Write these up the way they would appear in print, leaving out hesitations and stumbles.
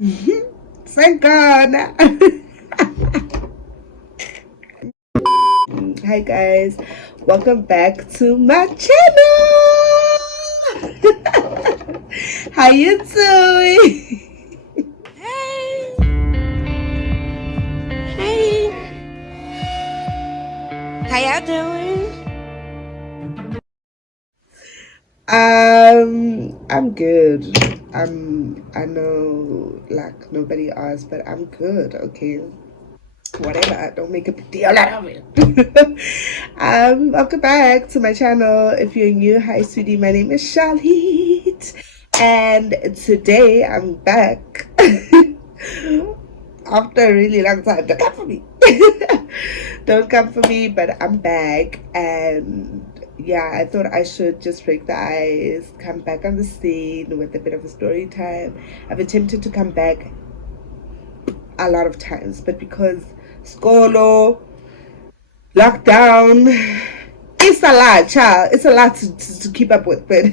Thank God. Hi guys, welcome back to my channel. How you doing? Hey, hey, how y'all doing? I'm good. I know like nobody asked, but I'm good, okay? Whatever, don't make a big deal out of it. Welcome back to my channel. If you're new, hi sweetie, my name is Charlotte, and today I'm back after a really long time. Don't come for me. Don't come for me, but I'm back. And yeah, I thought I should just break the ice, come back on the scene with a bit of a story time. I've attempted to come back a lot of times, but because skolo, lockdown, it's a lot, child. It's a lot to keep up with. But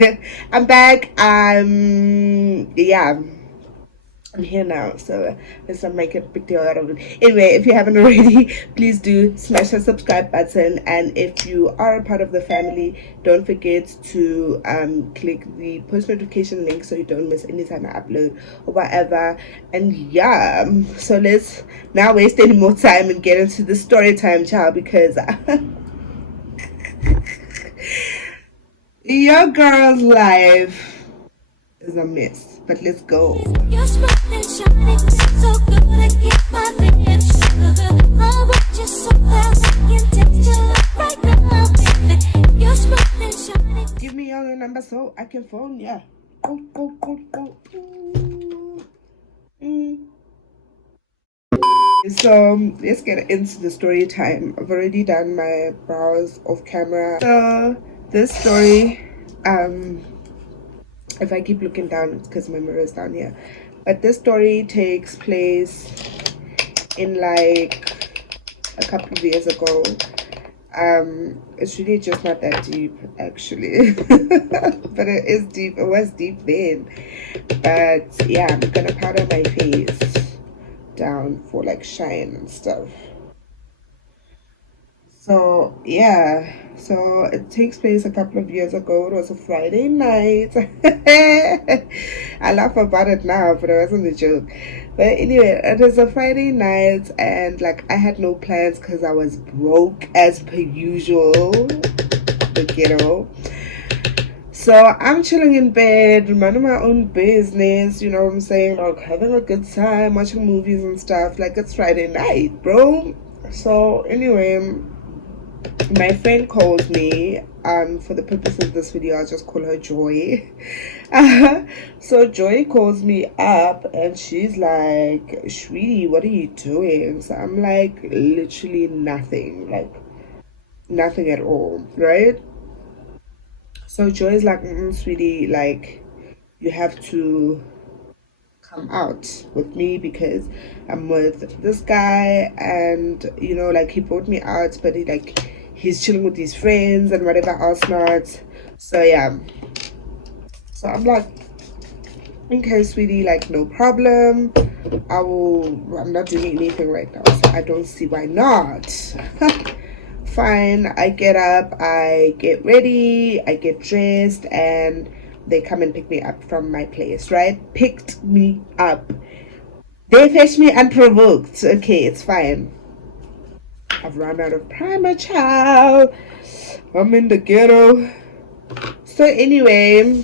I'm back. Yeah, I'm here now, so let's not make a big deal out of it. Anyway, if you haven't already, please do smash the subscribe button, and if you are a part of the family, don't forget to click the post notification link so you don't miss any time I upload or whatever. And yeah, so let's not waste any more time and get into the story time, child, because your girl's life is a mess. But let's go. You're smooth and shining, so good I keep my lips sugar. I want you so fast, I can taste your love right now, baby. You're smooth and shining. Give me your number so I can phone ya. Go, go, go, go. So let's get into the story time. I've already done my brows off camera. So this story, if I keep looking down, it's because my mirror is down here. But this story takes place in like a couple of years ago. It's really just not that deep actually. But it is deep. It was deep then. But yeah, I'm gonna powder my face down for like shine and stuff. So yeah, so it takes place a couple of years ago. It was a Friday night. I laugh about it now, but it wasn't a joke. But anyway, it was a Friday night, and like I had no plans because I was broke as per usual, the ghetto. So I'm chilling in bed, minding my own business, you know what I'm saying? Like having a good time, watching movies and stuff. Like it's Friday night, bro. So anyway, my friend calls me. For the purpose of this video, I'll just call her Joy. So Joy calls me up and she's like, "Sweetie, what are you doing?" So I'm like, literally nothing, like nothing at all, right? So Joy's like, "Sweetie, like you have to come out with me because I'm with this guy, and you know, like he brought me out, but he's chilling with his friends and whatever else not." So yeah, so I'm like, "Okay, sweetie, like no problem. I'm not doing anything right now, so I don't see why not." Fine. I get up, I get ready, I get dressed, and they come and pick me up from my place, right? Picked me up. They fetch me unprovoked. Okay, it's fine. I've run out of primer, child. I'm in the ghetto. So anyway,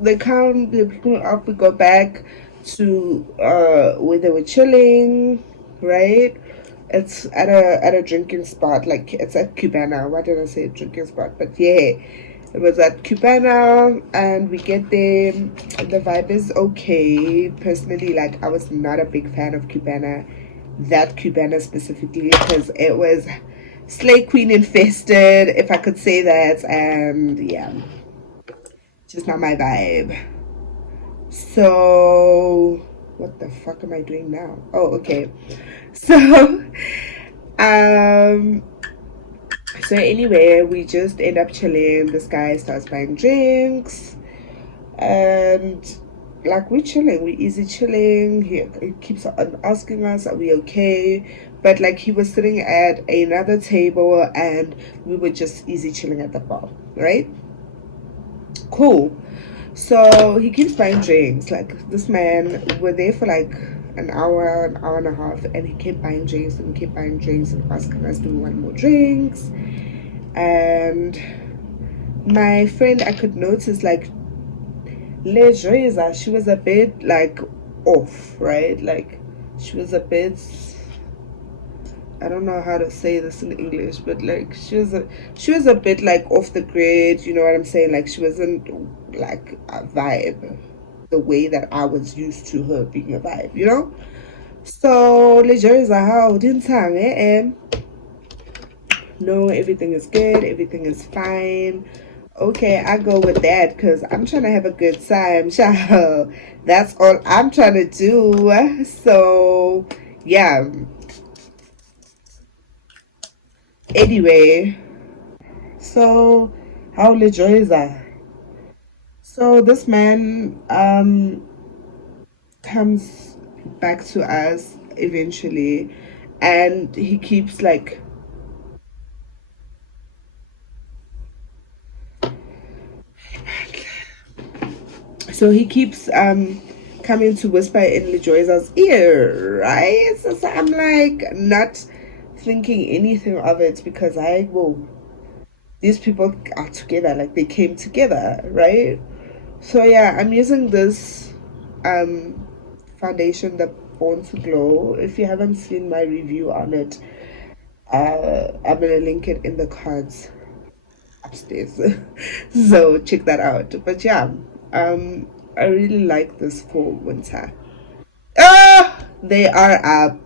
they pick me up, we go back to where they were chilling, right? It's at a drinking spot, like it's at Cubana. Why did I say drinking spot? But yeah, it was at Cubana, and we get there. The vibe is okay. Personally, like I was not a big fan of Cubana, that Cubana specifically, because it was Slay Queen infested, if I could say that, and yeah, just not my vibe. So what the fuck am I doing now? Oh, okay. So um so anyway, we just end up chilling. This guy starts buying drinks, and like we're chilling, we easy chilling. He keeps on asking us, are we okay? But like he was sitting at another table and we were just easy chilling at the bar, right? Cool. So he keeps buying drinks. Like this man, we're there for like an hour and a half, and he kept buying drinks and kept buying drinks and asking us, do we want more drinks? And my friend, I could notice like Lejoiza, she was a bit like off, right? Like she was a bit, I don't know how to say this in English, but like she was a bit like off the grid, you know what I'm saying? Like she wasn't like a vibe the way that I was used to her being a vibe, you know? So Lejoiza, how didn't no, everything is good, everything is fine. Okay, I go with that because I'm trying to have a good time, child. That's all I'm trying to do. So, yeah. Anyway, so how Lejoiza? So this man comes back to us eventually, and he keeps like coming to whisper in Lejoiza's ear, right? So I'm like not thinking anything of it because these people are together, like they came together, right? So yeah, I'm using this foundation, the Born to Glow. If you haven't seen my review on it, I'm gonna link it in the cards upstairs. So check that out. But yeah, I really like this for winter. They are up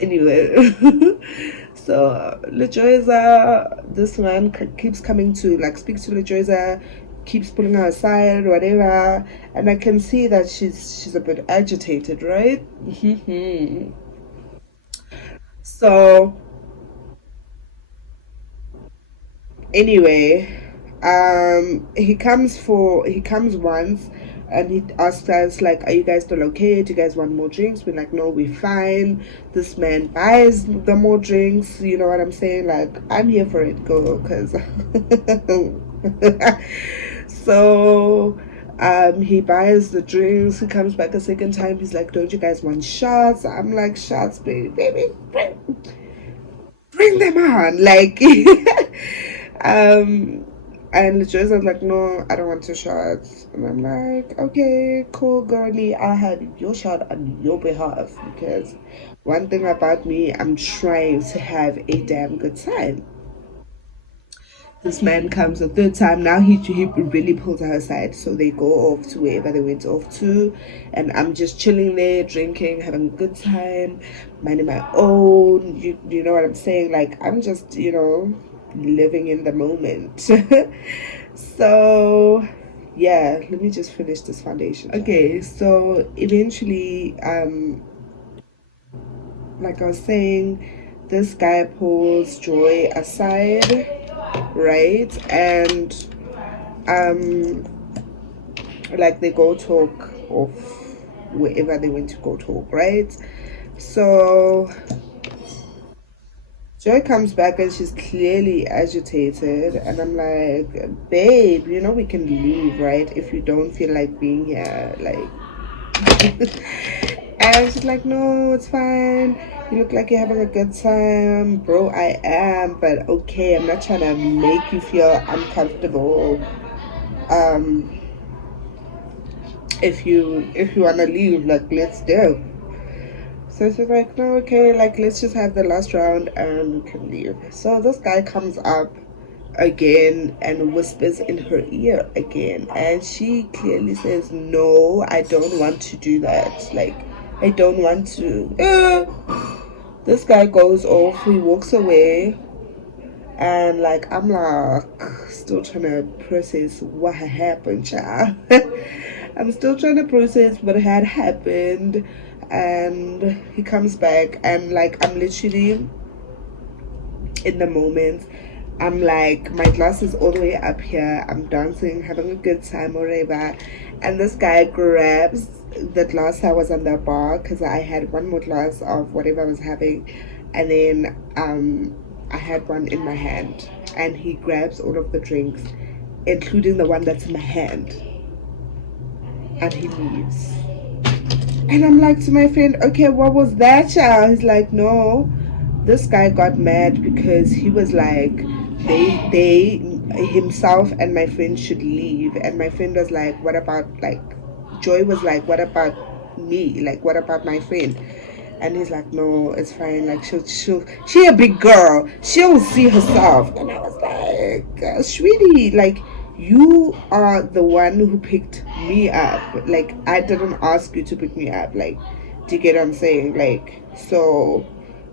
anyway. So Lejoiza, this man keeps coming to like speak to Lejoiza, keeps pulling her aside, whatever, and I can see that she's a bit agitated, right? So anyway, he comes once and he asks us like, are you guys still okay? Do you guys want more drinks? We're like, no, we're fine. This man buys the more drinks, you know what I'm saying? Like, I'm here for it, go, because so he buys the drinks. He comes back a second time. He's like, don't you guys want shots? I'm like, shots, baby, bring them on, like and Joyce was like, no, I don't want two shots. And I'm like, okay, cool, girlie, I'll have your shot on your behalf, because one thing about me, I'm trying to have a damn good time. This man comes a third time. Now he really pulls her aside, so they go off to wherever they went off to, and I'm just chilling there, drinking, having a good time, minding my own. You know what I'm saying? Like, I'm just, you know, living in the moment. So yeah, let me just finish this foundation. Okay, so eventually, like I was saying, this guy pulls Joy aside, right? And like they go talk of wherever they went to go talk, right? So Joy comes back and she's clearly agitated, and I'm like, babe, you know we can leave, right, if you don't feel like being here, like and she's like, no, it's fine, you look like you're having a good time. Bro, I am, but okay, I'm not trying to make you feel uncomfortable. If you want to leave, like, let's do. So she's like, no, okay, like, let's just have the last round and we can leave. So this guy comes up again and whispers in her ear again, and she clearly says, no, I don't want to do that, like, I don't want to. This guy goes off, he walks away, and like, I'm like still trying to process what had happened, child. I'm still trying to process what had happened. And he comes back, and like, I'm literally in the moment, I'm like, my glass is all the way up here. I'm dancing, having a good time, or whatever. And this guy grabs the glass that was on the bar because I had one more glass of whatever I was having, and then I had one in my hand, and he grabs all of the drinks, including the one that's in my hand, and he leaves. And I'm like to my friend, okay, what was that, child? He's like, no, this guy got mad because he was like, they himself and my friend should leave. And my friend was like, what about, like, Joy was like, what about me? Like, what about my friend? And he's like, no, it's fine. Like, she a big girl. She'll see herself. And I was like, sweetie, like, you are the one who picked me up. Like, I didn't ask you to pick me up. Like, do you get what I'm saying? Like, so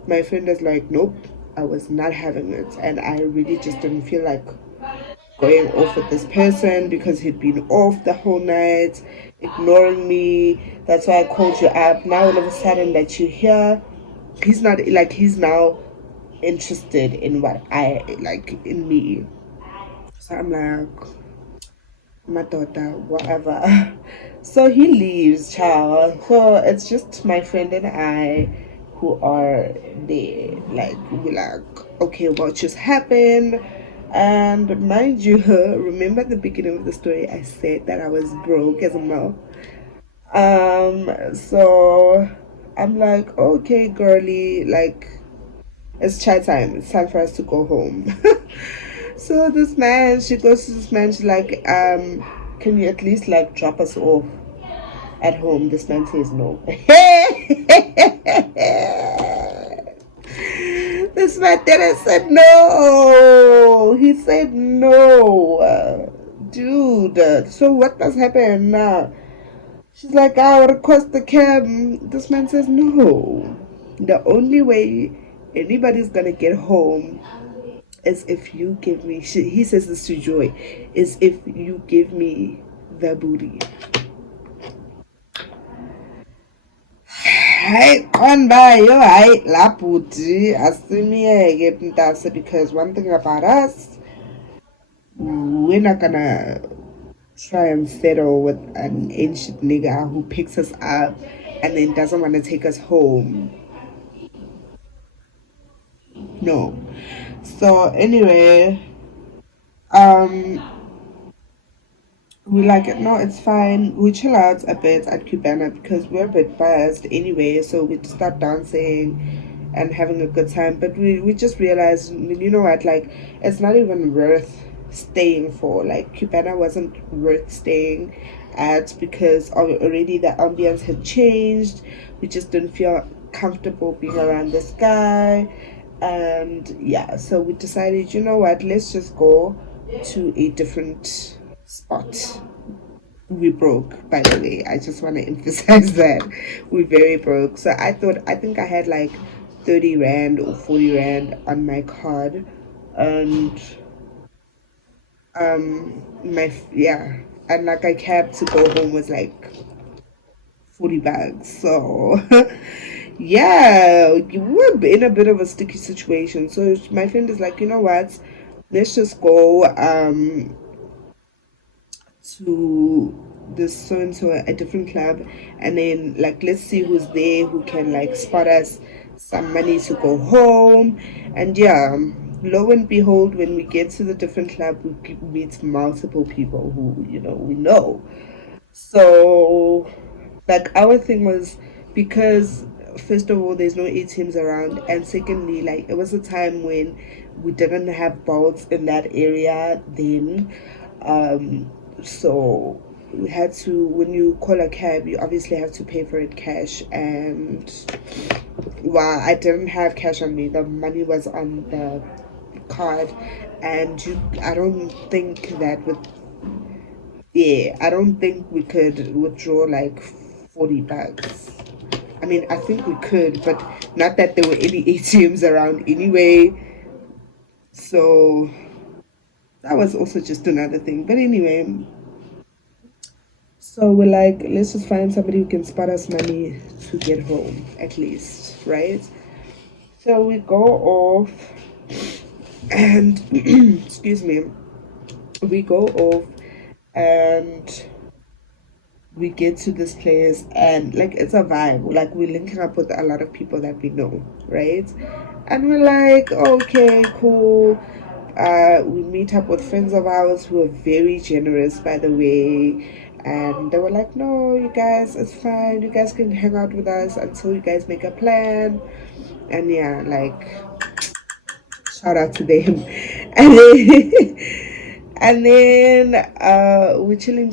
my friend is like, nope, I was not having it. And I really just didn't feel like going off with this person because he'd been off the whole night, ignoring me. That's why I called you up. Now all of a sudden that you're here, he's not, like, he's now interested in what I like, in me. So I'm like, my daughter, whatever. So he leaves, child. So it's just my friend and I who are there. Like, we're like, okay, what just happened? And mind you, remember at the beginning of the story, I said that I was broke as a mom. So I'm like, okay, girly, like, it's chat time. It's time for us to go home. So this man, she goes to this man, she's like, can you at least like drop us off at home? This man says no. This man didn't said no. He said no. Dude, so what does happen now? She's like, I'll request the cab. This man says no. The only way anybody's gonna get home is if you give me, he says this to Joy, is if you give me the booty. Hi, on by yo, hi, la booty. Asimi mtase, because one thing about us, we're not gonna try and settle with an ancient nigga who picks us up and then doesn't want to take us home. No. So anyway, we like it. No, it's fine. We chill out a bit at Cubana because we're a bit buzzed anyway. So we start dancing and having a good time. But we just realized, you know what, like, it's not even worth staying for. Like, Cubana wasn't worth staying at because already the ambience had changed. We just didn't feel comfortable being around this guy. And yeah, so we decided, you know what, let's just go to a different spot. We broke, by the way. I just want to emphasize that we're very broke. So I think I had like 30 rand or 40 rand on my card, and and like a cab to go home was like 40 bags. So yeah, we're in a bit of a sticky situation. So my friend is like, you know what, let's just go to this so and so, a different club, and then like let's see who's there who can like spot us some money to go home. And yeah, lo and behold, when we get to the different club, we meet multiple people who, you know, we know. So like our thing was, because first of all there's no ATMs around, and secondly, like, it was a time when we didn't have bolts in that area then. So we had to, when you call a cab, you obviously have to pay for it cash. And while I didn't have cash on me, the money was on the card. And I don't think that I don't think we could withdraw like 40 bucks. I mean, I think we could, but not that there were any ATMs around anyway. So that was also just another thing. But anyway, so we're like, let's just find somebody who can spot us money to get home, at least, right? So we go off, And excuse me, we go off and we get to this place, and like it's a vibe. Like we're linking up with a lot of people that we know, right? And we're like, okay, cool. We meet up with friends of ours who are very generous, by the way. And they were like, no, you guys, it's fine. You guys can hang out with us until you guys make a plan. And yeah, like, shout out to them. And then, and then we chilling,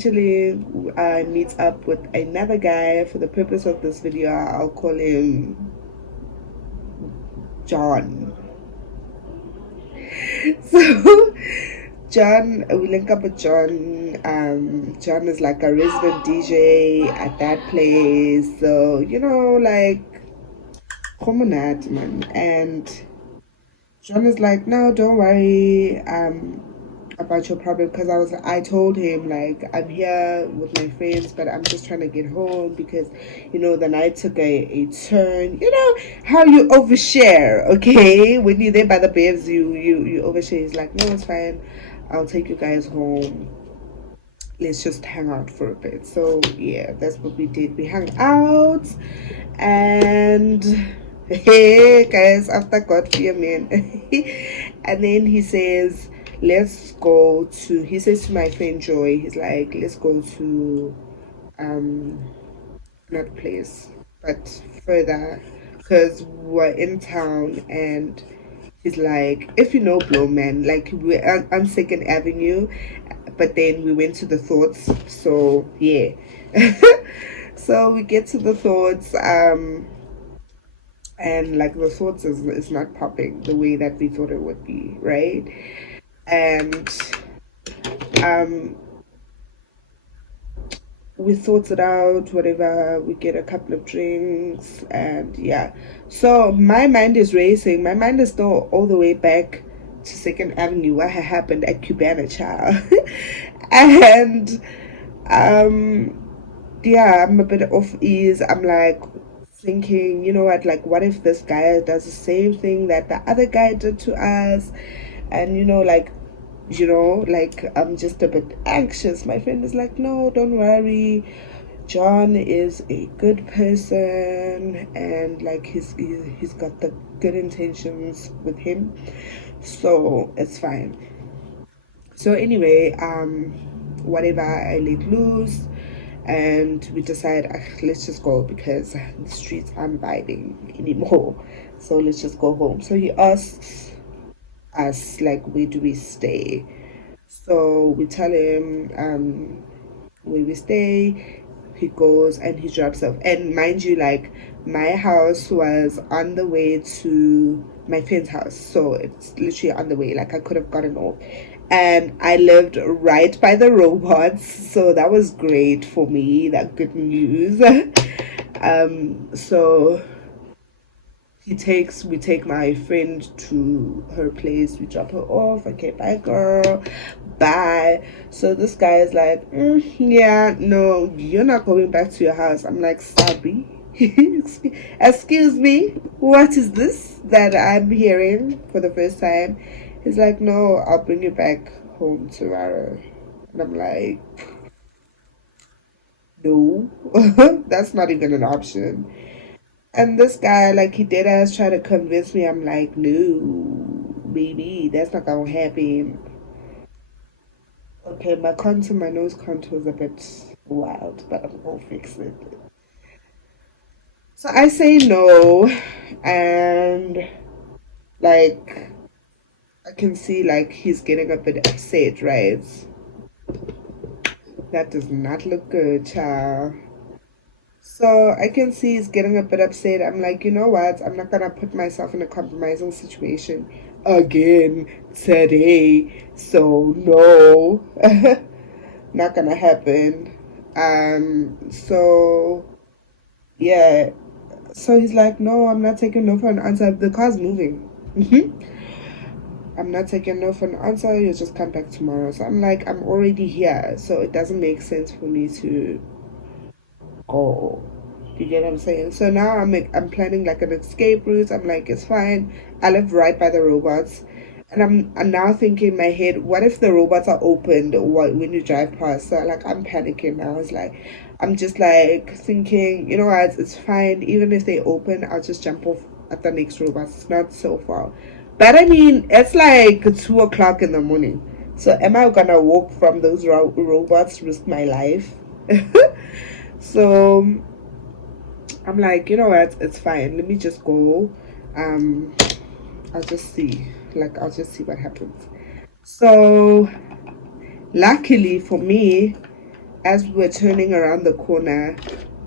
meet up with another guy. For the purpose of this video, I'll call him John. So John, we link up with John. John is like a resident DJ at that place. So, you know, like, common man. And John is like, no, don't worry about your problem, because I told him like I'm here with my friends, but I'm just trying to get home because the night took a turn. You know how you overshare, okay? When you're there by the babes, you overshare. He's like, no, it's fine. I'll take you guys home. Let's just hang out for a bit. So yeah, that's what we did. We hung out, and hey guys, after God fear man. And then he says, he says to my friend Joy, he's like, let's go to not a place but further, because we're in town. And he's like, if you know Blow Man, like we're on 2nd Avenue, but then we went to the Thoughts. So yeah. So we get to the Thoughts, and like the Thoughts is not popping the way that we thought it would be, right? And we thought it out, whatever. We get a couple of drinks, and yeah. So my mind is racing. My mind is still all the way back to 2nd Avenue, what had happened at Cubana, child. And yeah, I'm a bit off ease. I'm like thinking, you know what, like what if this guy does the same thing that the other guy did to us? And like I'm just a bit anxious. My friend is like, no, don't worry, John is a good person, and like he's got the good intentions with him, so it's fine. So anyway, whatever, I let loose, and we decide, let's just go, because the streets aren't vibing anymore, so let's just go home. So he asks us like, where do we stay? So we tell him where we stay. He goes and he drops off, and mind you, like my house was on the way to my friend's house, so it's literally on the way. Like I could have gotten off, and I lived right by the robots, so that was great for me. That good news. So we take my friend to her place, we drop her off. Okay, bye girl, bye. So this guy is like, yeah, no, you're not going back to your house. I'm like, sorry. Excuse me, what is this that I'm hearing for the first time? He's like, no, I'll bring you back home tomorrow. And I'm like, no. That's not even an option. And this guy, like, he did ass try to convince me. I'm like, no, baby, that's not gonna happen. Okay, my nose contour is a bit wild, but I'm gonna fix it. So I say no, and like, I can see like he's getting a bit upset, right? That does not look good, child. So I can see he's getting a bit upset. I'm like, you know what? I'm not gonna put myself in a compromising situation again today. So no, not gonna happen. So yeah. So he's like, no, I'm not taking no for an answer. The car's moving. I'm not taking no for an answer. You'll just come back tomorrow. So I'm like, I'm already here, so it doesn't make sense for me to go. You get what I'm saying? So now I'm planning like an escape route. I'm like, it's fine. I live right by the robots. And I'm now thinking in my head, what if the robots are opened when you drive past? So like I'm panicking now. It's like I'm just like thinking, you know what, it's fine. Even if they open, I'll just jump off at the next robot. It's not so far. But I mean, it's like 2 o'clock in the morning. So am I gonna walk from those robots, risk my life? So I'm like, you know what, it's fine. Let me just go. Um, I'll just see. Like I'll just see what happens. So luckily for me, as we're turning around the corner,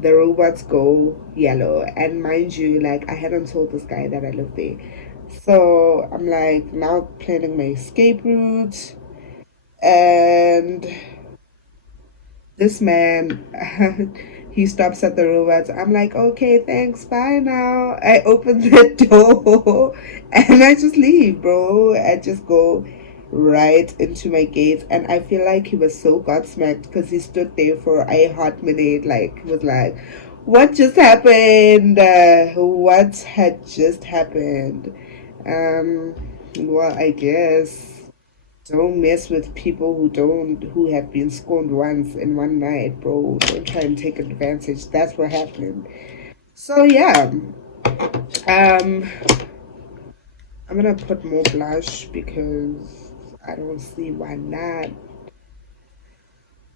the robots go yellow. And mind you, like I hadn't told this guy that I live there. So I'm like now planning my escape route, and this man he stops at the robots. I'm like, okay, thanks, bye now. I open the door and I just leave, bro. I just go right into my gate, and I feel like he was so godsmacked because he stood there for a hot minute, like he was like, what just happened? What had just happened? um well, I guess don't mess with people who have been scorned once in one night, bro. Don't try and take advantage. That's what happened. So yeah, um, I'm gonna put more blush because I don't see why not.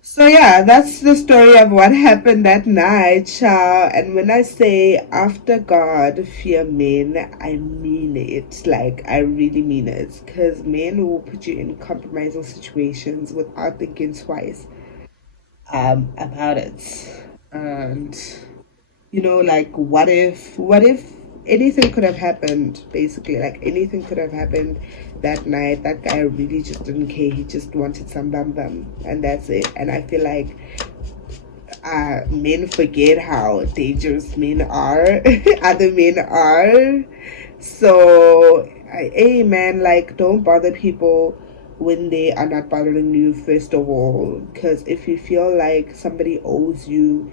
So yeah, that's the story of what happened that night, child. And when I say after God fear men, I mean it. Like I really mean it, because men will put you in compromising situations without thinking twice about it. And you know, like what if anything could have happened, basically, like anything could have happened that night. That guy really just didn't care. He just wanted some bum bum, and that's it. And I feel like men forget how dangerous men are. Other men are. So hey man, like don't bother people when they are not bothering you, first of all, because if you feel like somebody owes you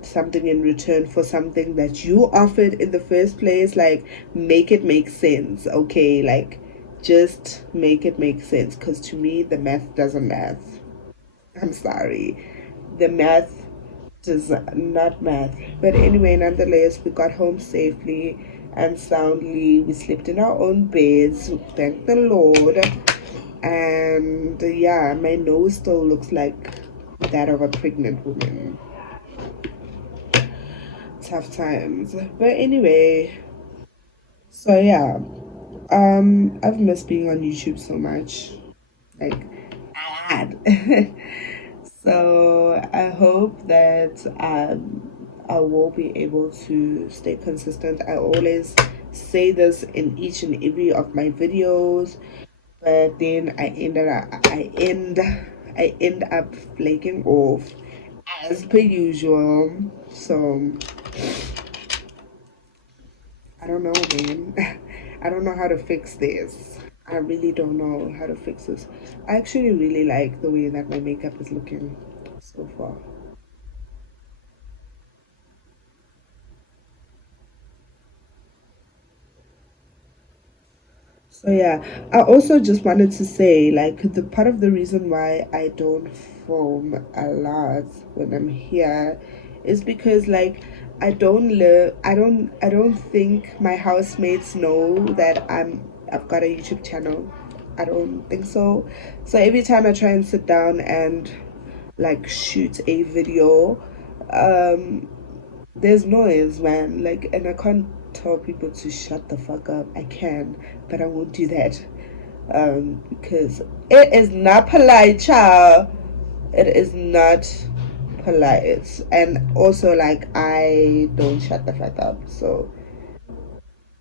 something in return for something that you offered in the first place, like make it make sense. Okay, like just make it make sense, because to me the math doesn't math. I'm sorry, the math does not math. But anyway, nonetheless, we got home safely and soundly. We slept in our own beds, thank the Lord. And yeah, my nose still looks like that of a pregnant woman. Tough times. But anyway, so yeah, I've missed being on YouTube so much. Like I had. So I hope that I will be able to stay consistent. I always say this in each and every of my videos, but then I end up flaking off as per usual. So I don't know, man. I don't know how to fix this. I really don't know how to fix this. I actually really like the way that my makeup is looking so far. So yeah, I also just wanted to say, like, the part of the reason why I don't film a lot when I'm here is because, like, I don't think my housemates know that I've got a YouTube channel. I don't think so. So every time I try and sit down and like shoot a video, um there's noise, man. Like, and I can't tell people to shut the fuck up. I can, but I won't do that. Because it is not polite, child. It is not polite. And also, like, I don't shut the fuck up. So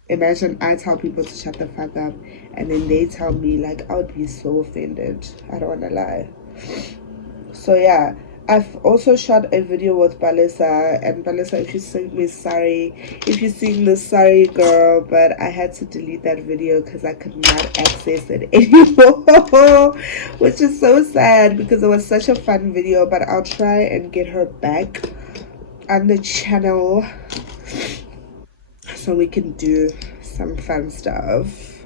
imagine I tell people to shut the fuck up, and then they tell me, like, I would be so offended. I don't wanna lie. So yeah, I've also shot a video with Balisa, and Balisa, if you see me, sorry. If you see this, sorry girl, but I had to delete that video because I could not access it anymore, which is so sad because it was such a fun video. But I'll try and get her back on the channel so we can do some fun stuff.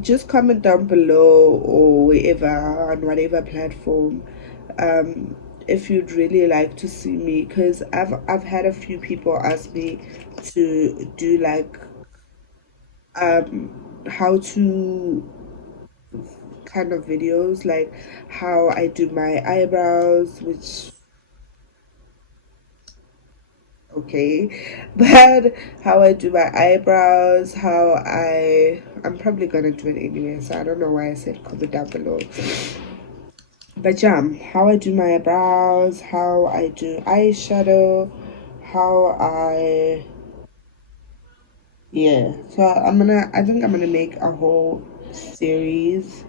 Just comment down below or wherever, on whatever platform, if you'd really like to see me, because I've had a few people ask me to do like how to kind of videos, like how I do my eyebrows, which okay, but how I do my eyebrows, I'm probably gonna do it anyway, so I don't know why I said comment down below. But yeah, how I do my eyebrows, how I do eyeshadow, how I yeah. So I think I'm gonna make a whole series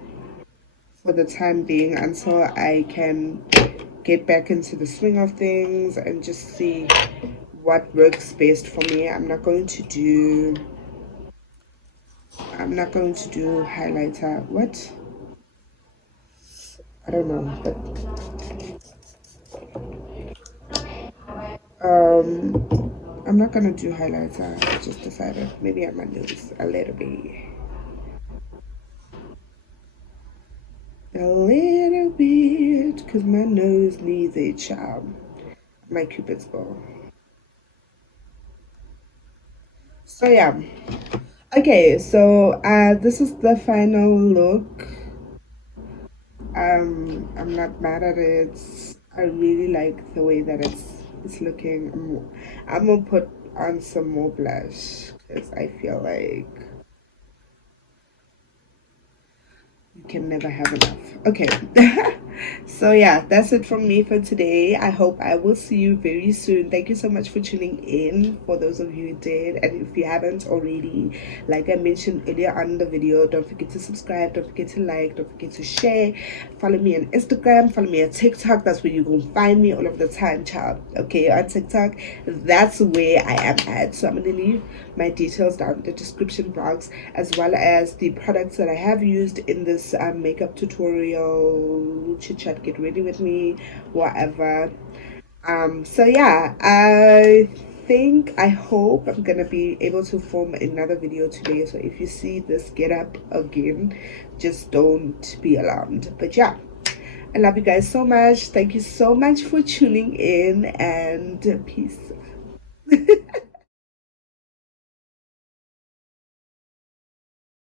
for the time being until I can get back into the swing of things and just see what works best for me. I'm not going to do highlighter. What? I don't know, but I'm not gonna do highlighter. I just decided maybe on my nose a little bit. A little bit, because my nose needs a charm. My cupid's bow. So yeah. Okay, so this is the final look. I'm not mad at it. I really like the way that it's looking. I'm gonna put on some more blush because I feel like you can never have enough. Okay. So yeah, that's it from me for today. I hope I will see you very soon. Thank you so much for tuning in, for those of you who did, and if you haven't already, like I mentioned earlier on in the video, don't forget to subscribe, don't forget to like, don't forget to share. Follow me on Instagram, follow me on TikTok. That's where you can find me all of the time, child. Okay, on TikTok, that's where I am at. So I'm gonna leave my details down in the description box, as well as the products that I have used in this makeup tutorial, chit chat, get ready with me, whatever. So yeah, I hope I'm gonna be able to film another video today. So if you see this get up again, just don't be alarmed. But yeah, I love you guys so much. Thank you so much for tuning in, and peace.